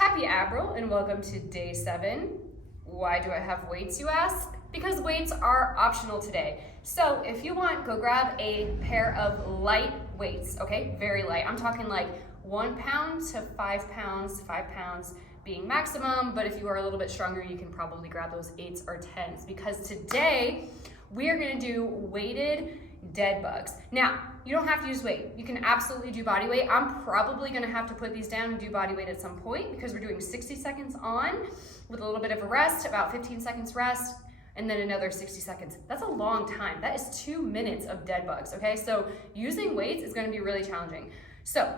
Happy Abril and welcome to day 7. Why do I have weights, you ask? Because weights are optional today. So if you want, go grab a pair of light weights, okay? Very light. I'm talking like 1 pound to 5 pounds, 5 pounds being maximum, but if you are a little bit stronger, you can probably grab those 8s or 10s because today we are gonna do weighted dead bugs. Now, you don't have to use weight. You can absolutely do body weight. I'm probably gonna have to put these down and do body weight at some point because we're doing 60 seconds on with a little bit of a rest, about 15 seconds rest, and then another 60 seconds. That's a long time. That is 2 minutes of dead bugs, okay? So using weights is gonna be really challenging. So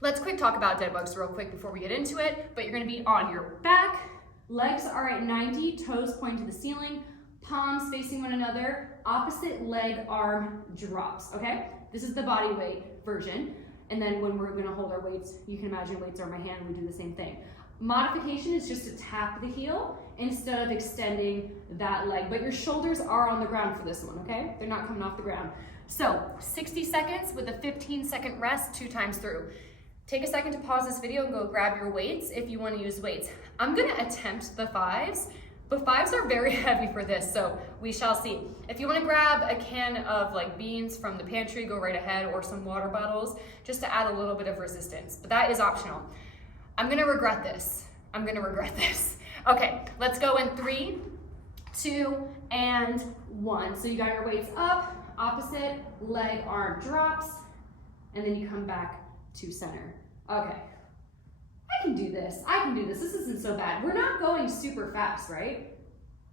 let's quick talk about dead bugs real quick before we get into it, but you're gonna be on your back, legs are at 90, toes point to the ceiling, palms facing one another, opposite leg arm drops, okay? This is the body weight version. And then when we're gonna hold our weights, you can imagine weights are in my hand, we do the same thing. Modification is just to tap the heel instead of extending that leg, but your shoulders are on the ground for this one, okay? They're not coming off the ground. So 60 seconds with a 15-second rest 2 times through. Take a second to pause this video and go grab your weights if you wanna use weights. I'm gonna attempt the 5s, but 5s are very heavy for this, so we shall see. If you wanna grab a can of like beans from the pantry, go right ahead, or some water bottles, just to add a little bit of resistance, but that is optional. I'm gonna regret this. Okay, let's go in 3, 2, and 1. So you got your weights up, opposite leg arm drops, and then you come back to center. Okay. I can do this. This isn't so bad. We're not going super fast, right?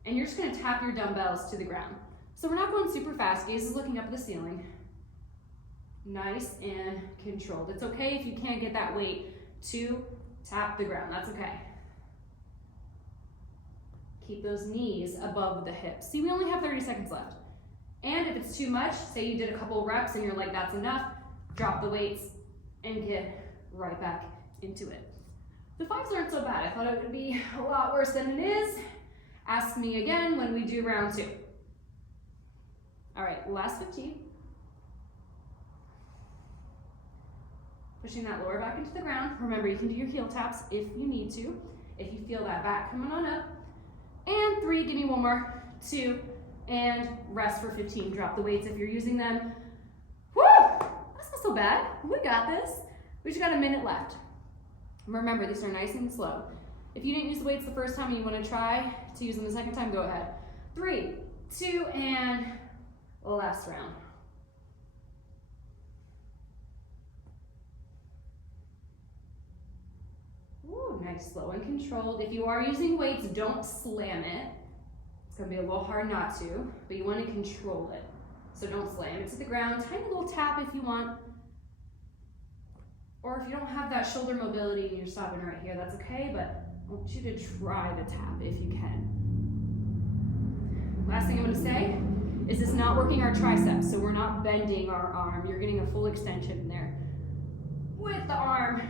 And you're just gonna tap your dumbbells to the ground. So we're not going super fast. Gaze is looking up at the ceiling. Nice and controlled. It's okay if you can't get that weight to tap the ground. That's okay. Keep those knees above the hips. See, we only have 30 seconds left. And if it's too much, say you did a couple reps and you're like, that's enough, drop the weights and get right back into it. The 5s aren't so bad. I thought it would be a lot worse than it is. Ask me again when we do round 2. All right, last 15. Pushing that lower back into the ground. Remember, you can do your heel taps if you need to, if you feel that back coming on up. And 3, give me one more, 2, and rest for 15. Drop the weights if you're using them. Woo! That's not so bad. We got this. We just got a minute left. Remember, these are nice and slow. If you didn't use the weights the first time and you want to try to use them the second time, go ahead. 3, 2, and last round. Ooh, nice, slow and controlled. If you are using weights, don't slam it. It's gonna be a little hard not to, but you want to control it. So don't slam it to the ground. Tiny little tap if you want. Or if you don't have that shoulder mobility and you're stopping right here, that's okay, but I want you to try to tap if you can. Last thing I'm gonna say is it's not working our triceps, so we're not bending our arm. You're getting a full extension in there with the arm.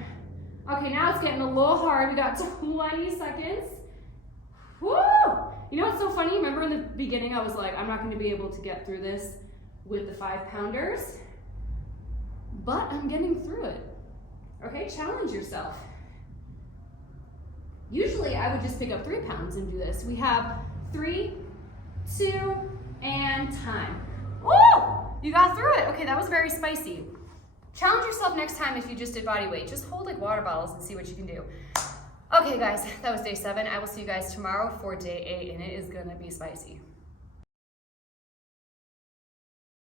Okay, now it's getting a little hard. We got 20 seconds. Woo! You know what's so funny? Remember in the beginning, I was like, I'm not gonna be able to get through this with the 5-pounders, but I'm getting through it. Okay, challenge yourself. Usually I would just pick up 3 pounds and do this. We have 3, 2, and time. Oh, you got through it. Okay, that was very spicy. Challenge yourself next time if you just did body weight. Just hold like water bottles and see what you can do. Okay guys, that was day 7. I will see you guys tomorrow for day 8 and it is gonna be spicy.